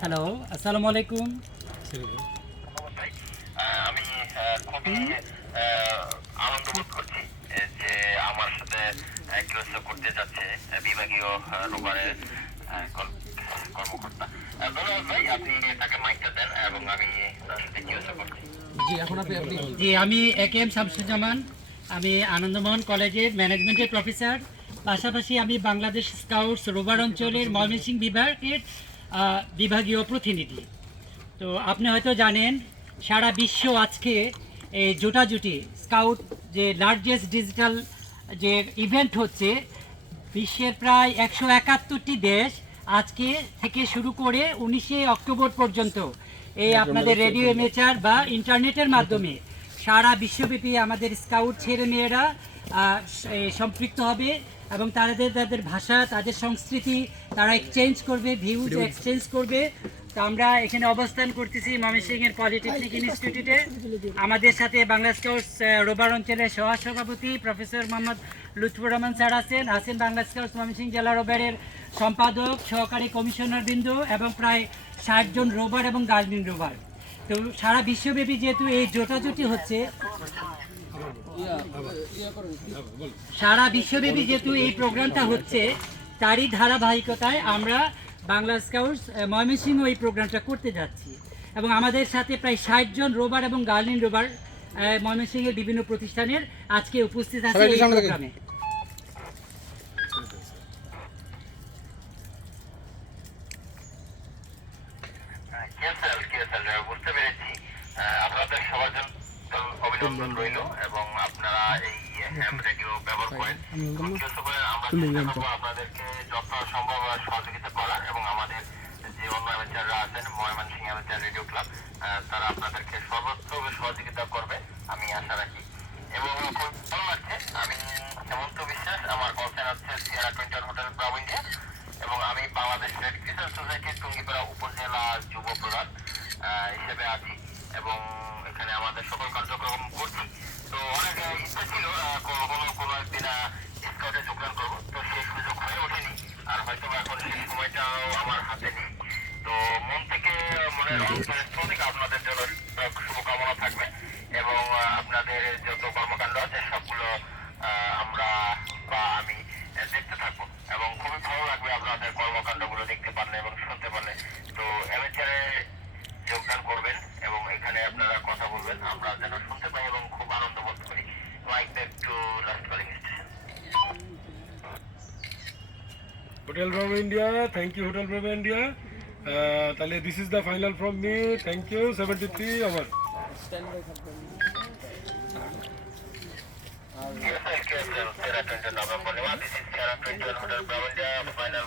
Hello, আসসালামু আলাইকুম। আমি খুবই আনন্দ বোধ করছি যে আমার সাথে কিউএসও করতে যাচ্ছে বিভাগীয় রোভারের কর্মকর্তা ধন্যবাদ ভাই, আপনি তাকে মাইকটা দেন এবং আমি তার সাথে কিউএসও করছি। জি, আমি এ.কে.এম. শামসুজ্জামান। আমি আনন্দমোহন কলেজের ম্যানেজমেন্টের প্রফেসর। পাশাপাশি আমি বাংলাদেশ স্কাউটস রোভার অঞ্চলের ময়মনসিংহ বিভাগের বিভাগীয় প্রতিনিধি। তো আপনি হয়তো জানেন সারা বিশ্ব আজকে এই জোটাজুটি স্কাউট যে লার্জেস্ট ডিজিটাল যে ইভেন্ট হচ্ছে, বিশ্বের প্রায় 171টি দেশ আজকে থেকে শুরু করে 19শে অক্টোবর পর্যন্ত এই আপনাদের রেডিও এমেচার বা ইন্টারনেটের মাধ্যমে সারা বিশ্বব্যাপী আমাদের স্কাউট ছেলেমেয়েরা সম্পৃক্ত হবে এবং তাদের ভাষা, তাদের সংস্কৃতি তারা এক্সচেঞ্জ করবে, ভিউজ এক্সচেঞ্জ করবে। তো আমরা এখানে অবস্থান করতেছি ময়মনসিংহের পলিটেকনিক ইনস্টিটিউটে। আমাদের সাথে বাংলা স্কাউটস রোভার অঞ্চলের সহসভাপতি প্রফেসর মোহাম্মদ লুৎফুর রহমান স্যার আছেন বাংলা স্কাউটস ময়মনসিংহ জেলা রোভারের সম্পাদক, সহকারী কমিশনার বৃন্দ এবং প্রায় 60 জন রোভার এবং গার্ডিয়ান রোভার। তো সারা বিশ্বব্যাপী যেহেতু এই জোটাজুটি হচ্ছে, সারা বিশ্বব্যাপী যেহেতু এই প্রোগ্রামটা হচ্ছে, তারই ধারাবাহিকতায় আমরা বাংলা স্কাউটস ময়মনসিংহ এই প্রোগ্রামটা করতে যাচ্ছি এবং আমাদের সাথে প্রায় 60 জন রোভার এবং গার্লিন রোভার ময়মনসিংহের বিভিন্ন প্রতিষ্ঠানের আজকে উপস্থিত আছে এই প্রোগ্রামে। বুঝতে পেরেছি, আপনাদের সবার জন্য অভিনন্দন রইল এবং আপনারা এই হ্যাম রেডিও ব্যবহার করেন। আমরা চেষ্টা করবো আপনাদেরকে যত সম্ভব সহযোগিতা করার এবং আমাদের যে অন্য অ্যামেচাররা আছেন ময়মনসিংহ অ্যামেচার রেডিও ক্লাব, তারা আপনাদেরকে সর্বোচ্চভাবে সহযোগিতা করবে আমি আশা রাখি। এবং খুব ভালো লাগছে, আমি হেমন্ত বিশ্বাস, আমার কল সাইন হচ্ছে সিয়েরা টুইন্টার হোটেল ব্রাভো ইন্ডিয়া এবং আমি বাংলাদেশ রেড ক্রিসেন্ট সোসাইটির টুঙ্গিপাড়া উপজেলা যুব প্রধান হিসেবে আছি এবং এখানে আমাদের সকল কার্যক্রম করছি। তো অনেক ইচ্ছা ছিল কোনো একদিন স্কাউটে যোগদান করবো, তো সেই সুযোগ হয়ে ওঠেনি আর হয়তো এখন সেই সময়টাও আমার হাতে নেই। তো মন থেকে মনের অন্তরস্থল থেকে আপনাদের জন্য শুভকামনা থাকবে এবং আপনাদের যত কর্মকাণ্ড আছে সবগুলো আমরা বা আমি দেখতে থাকবো এবং খুবই ভালো লাগবে আপনাদের কর্মকাণ্ডগুলো দেখতে পারলে এবং শুনতে পারলে। তো অ্যামেচারে যোগদান করবেন এবং এখানে আপনারা কথা বলবেন, আমরা যেন শুনতে পাই এবং খুব আনন্দ বোধ করি। Like back to last calling station. Hotel Bravo India, thank you Hotel Bravo India. তাহলে this is the final from me. Thank you. 73 over. Yes, sir. Sierra 21 November. This is Sierra 21 Hotel Bravo India. Final.